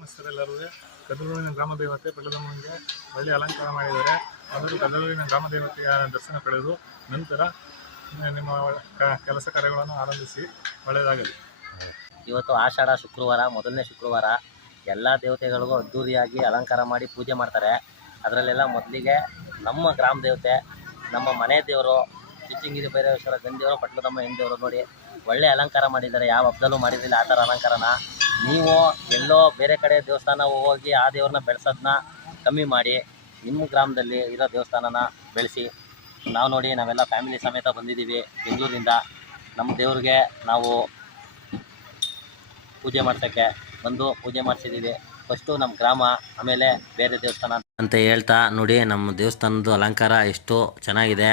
ನಮಸ್ಕಾರರೆಲ್ಲರೂ ಕದಲೂರಿನ ಗ್ರಾಮ ದೇವತೆ ಪೆಳದಮ್ಮನಿಗೆ ಒಳ್ಳೆಯ ಅಲಂಕಾರ ಮಾಡಿದ್ದಾರೆ. ಮೊದಲು ಕದಲೂರಿನ ಗ್ರಾಮ ದೇವತೆಯ ದರ್ಶನ ಪಡೆದು ನಂತರ ನಿಮ್ಮ ಕೆಲಸ ಕಾರ್ಯಗಳನ್ನು ಆರಂಭಿಸಿ ಒಳ್ಳೆಯದಾಗಲಿ. ಇವತ್ತು ಆಷಾಢ ಶುಕ್ರವಾರ, ಮೊದಲನೇ ಶುಕ್ರವಾರ. ಎಲ್ಲ ದೇವತೆಗಳಿಗೂ ಅದ್ದೂರಿಯಾಗಿ ಅಲಂಕಾರ ಮಾಡಿ ಪೂಜೆ ಮಾಡ್ತಾರೆ. ಅದರಲ್ಲೆಲ್ಲ ಮೊದಲಿಗೆ ನಮ್ಮ ಗ್ರಾಮ ದೇವತೆ, ನಮ್ಮ ಮನೆ ದೇವರು ಚಿಚ್ಚಂಗಿರಿ ಭೈರವೇಶ್ವರ ಗಂಡಿಯವರು, ಪಟ್ಲದಮ್ಮ ಹೆಂಡೇವರು ನೋಡಿ ಒಳ್ಳೆ ಅಲಂಕಾರ ಮಾಡಿದ್ದಾರೆ. ಯಾವ ಹಬ್ಬದಲ್ಲೂ ಮಾಡಿರಲಿಲ್ಲ ಆ ಥರ ಅಲಂಕಾರನ. ನೀವು ಎಲ್ಲೋ ಬೇರೆ ಕಡೆ ದೇವಸ್ಥಾನ ಹೋಗಿ ಆ ದೇವ್ರನ್ನ ಬೆಳೆಸೋದನ್ನ ಕಮ್ಮಿ ಮಾಡಿ ನಿಮ್ಮ ಗ್ರಾಮದಲ್ಲಿ ಇರೋ ದೇವಸ್ಥಾನನ ಬೆಳೆಸಿ. ನಾವು ನೋಡಿ ನಾವೆಲ್ಲ ಫ್ಯಾಮಿಲಿ ಸಮೇತ ಬಂದಿದ್ದೀವಿ ಬೆಂಗಳೂರಿಂದ. ನಮ್ಮ ದೇವ್ರಿಗೆ ನಾವು ಪೂಜೆ ಮಾಡ್ಸೋಕ್ಕೆ ಬಂದು ಪೂಜೆ ಮಾಡಿಸಿದ್ದೀವಿ. ಫಸ್ಟು ನಮ್ಮ ಗ್ರಾಮ, ಆಮೇಲೆ ಬೇರೆ ದೇವಸ್ಥಾನ ಅಂತ ಹೇಳ್ತಾ ನೋಡಿ ನಮ್ಮ ದೇವಸ್ಥಾನದ ಅಲಂಕಾರ ಎಷ್ಟು ಚೆನ್ನಾಗಿದೆ.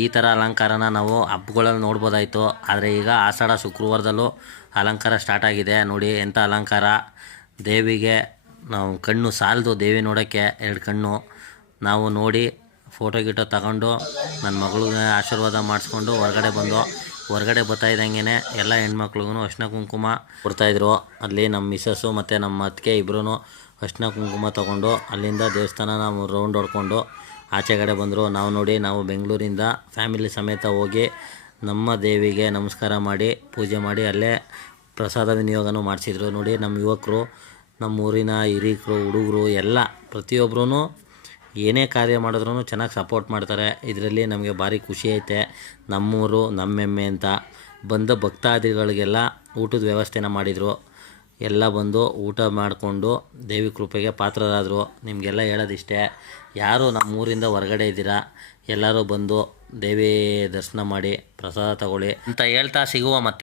ಈ ಥರ ಅಲಂಕಾರನ ನಾವು ಹಬ್ಬಗಳಲ್ಲಿ ನೋಡ್ಬೋದಾಯಿತು. ಆದರೆ ಈಗ ಆಷಾಢ ಶುಕ್ರವಾರದಲ್ಲೂ ಅಲಂಕಾರ ಸ್ಟಾರ್ಟ್ ಆಗಿದೆ. ನೋಡಿ ಎಂಥ ಅಲಂಕಾರ. ದೇವಿಗೆ ನಾವು ಕಣ್ಣು ಸಾಲದು ದೇವಿ ನೋಡೋಕ್ಕೆ, 2 ಕಣ್ಣು. ನಾವು ನೋಡಿ ಫೋಟೋ ಗಿಟೋ ತಗೊಂಡು ನನ್ನ ಮಗಳಿಗೆ ಆಶೀರ್ವಾದ ಮಾಡಿಸ್ಕೊಂಡು ಹೊರಗಡೆ ಬರ್ತಾಯಿದ್ದಂಗೆ ಎಲ್ಲ ಹೆಣ್ಮಕ್ಳಿಗೂ ಅರಿಶಿನ ಕುಂಕುಮ ಕೊಡ್ತಾಯಿದ್ರು. ಅಲ್ಲಿ ನಮ್ಮ ಮಿಸ್ಸಸ್ಸು ಮತ್ತು ನಮ್ಮ ಅತ್ತಿಗೆ ಇಬ್ಬರೂ ಅರಿಶಿನ ಕುಂಕುಮ ತೊಗೊಂಡು ಅಲ್ಲಿಂದ ದೇವಸ್ಥಾನ ನಾವು ರೌಂಡ್ ಹೊಡ್ಕೊಂಡು ಆಚೆಗಡೆ ಬಂದರು. ನಾವು ಬೆಂಗಳೂರಿಂದ ಫ್ಯಾಮಿಲಿ ಸಮೇತ ಹೋಗಿ ನಮ್ಮ ದೇವಿಗೆ ನಮಸ್ಕಾರ ಮಾಡಿ ಪೂಜೆ ಮಾಡಿ ಅಲ್ಲೇ ಪ್ರಸಾದ ವಿನಿಯೋಗನೂ ಮಾಡಿಸಿದ್ರು. ನೋಡಿ ನಮ್ಮ ಯುವಕರು, ನಮ್ಮ ಊರಿನ ಹಿರಿಕರು, ಹುಡುಗರು ಎಲ್ಲ ಪ್ರತಿಯೊಬ್ಬರೂ ಏನೇ ಕಾರ್ಯ ಮಾಡಿದ್ರೂ ಚೆನ್ನಾಗಿ ಸಪೋರ್ಟ್ ಮಾಡ್ತಾರೆ. ಇದರಲ್ಲಿ ನಮಗೆ ಭಾರಿ ಖುಷಿ ಐತೆ. ನಮ್ಮೂರು ನಮ್ಮ ಹೆಮ್ಮೆ ಅಂತ ಬಂದ ಭಕ್ತಾದಿಗಳಿಗೆಲ್ಲ ಊಟದ ವ್ಯವಸ್ಥೆನ ಮಾಡಿದರು. ಎಲ್ಲ ಬಂದು ಊಟ ಮಾಡಿಕೊಂಡು ದೇವಿ ಕೃಪೆಗೆ ಪಾತ್ರರಾದರು. ನಿಮಗೆಲ್ಲ ಹೇಳೋದಿಷ್ಟೇ, ಯಾರು ನಮ್ಮೂರಿಂದ ಹೊರಗಡೆ ಇದ್ದೀರಾ ಎಲ್ಲರೂ ಬಂದು ದೇವಿ ದರ್ಶನ ಮಾಡಿ ಪ್ರಸಾದ ತಗೊಳ್ಳಿ ಅಂತ ಹೇಳ್ತಾ ಸಿಗುವ ಮತ್ತೆ.